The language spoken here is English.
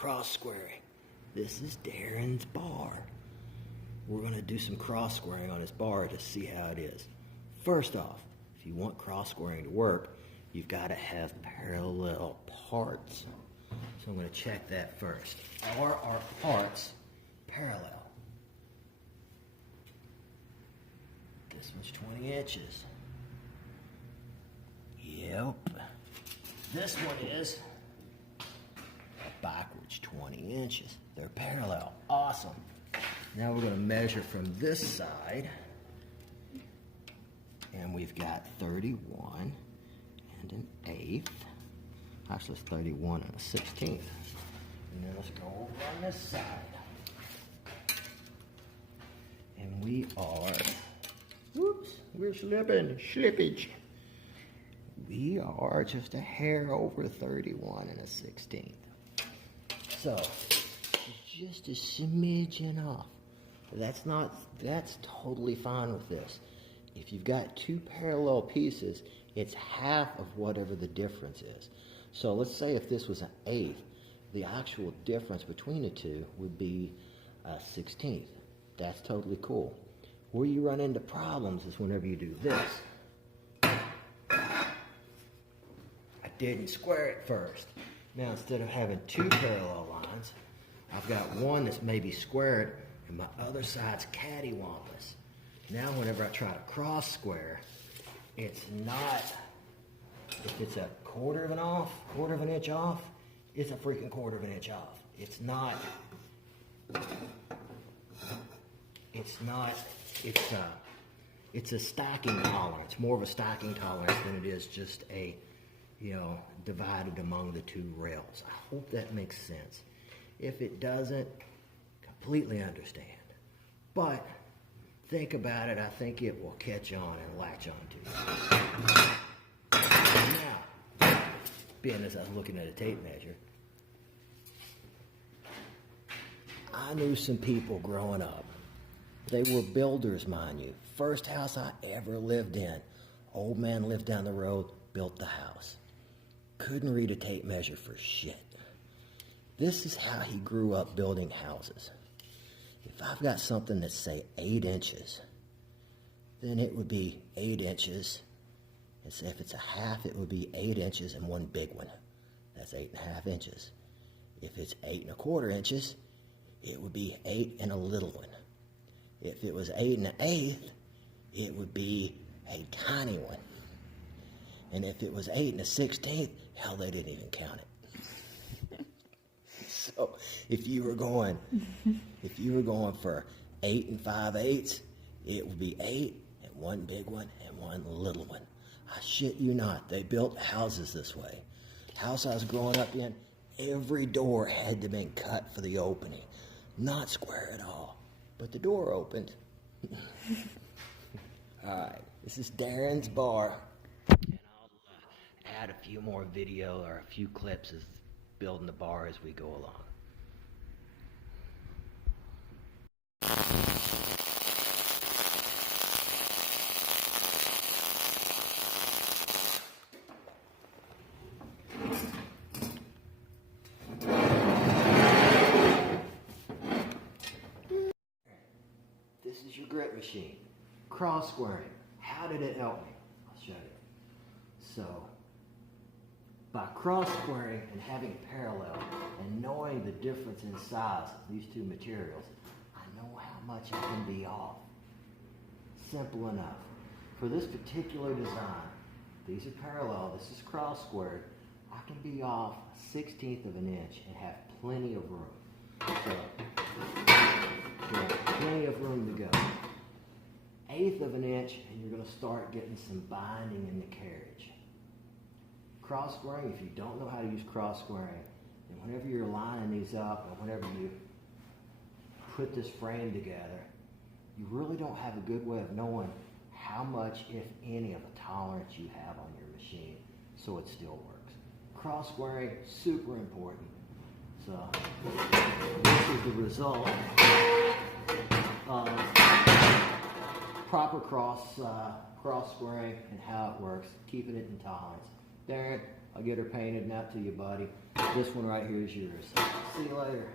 cross squaring. This is Darren's bar. We're going to do some cross squaring on his bar to see how it is. First off, if you want cross squaring to work, you've got to have parallel parts. So I'm going to check that first. Are our parts parallel? This one's 20 inches. Yep. This one is backwards 20 inches. They're parallel. Awesome. Now we're going to measure from this side. And we've got 31 and an eighth. Actually, it's 31 and a 16th. And then let's go over on this side. And we are, whoops, we're slippage. We are just a hair over 31 and a 16th. So, just a smidgen off. That's totally fine with this. If you've got two parallel pieces, it's half of whatever the difference is. So let's say if this was an eighth, the actual difference between the two would be a 16th. That's totally cool. Where you run into problems is whenever you do this. I didn't square it first. Now instead of having two parallel lines, I've got one that's maybe squared and my other side's cattywampus. Now whenever I try to cross square, it's not, if it's a quarter of an inch off, it's a freaking quarter of an inch off. It's a stacking tolerance, more of a stacking tolerance than it is just a, divided among the two rails. I hope that makes sense. If it doesn't, completely understand. But think about it, I think it will catch on and latch on to you. Now, being as I was looking at a tape measure, I knew some people growing up. They were builders, mind you. First house I ever lived in. Old man lived down the road, built the house. Couldn't read a tape measure for shit. This is how he grew up building houses. If I've got something that's, say, 8 inches, then it would be 8 inches. And say if it's a half, it would be 8 inches and one big one. That's 8.5 inches. If it's 8.25 inches, it would be 8 and a little one. If it was 8 1/8, it would be a tiny one. And if it was 8 1/16, hell, they didn't even count it. So if you were going for 8 5/8, it would be 8 and one big one and one little one. I shit you not, they built houses this way. The house I was growing up in, every door had to be cut for the opening. Not square at all, but the door opened. All right, this is Darren's bar, and I'll add a few more video or a few clips as building the bar as we go along. This is your grit machine. Cross squaring. How did it help me? I'll show you. So, by cross squaring and having parallel and knowing the difference in size of these two materials, I know how much I can be off. Simple enough. For this particular design, these are parallel, this is cross squared, I can be off 1/16 of an inch and have plenty of room. So, plenty of room to go. 1/8 of an inch and you're going to start getting some binding in the carriage. Cross squaring, if you don't know how to use cross squaring, and whenever you're lining these up and whenever you put this frame together, you really don't have a good way of knowing how much, if any, of a tolerance you have on your machine so it still works. Cross squaring, super important. So this is the result of proper cross squaring and how it works, keeping it in tolerance. Darren, I'll get her painted and out to you, buddy. This one right here is yours. See you later.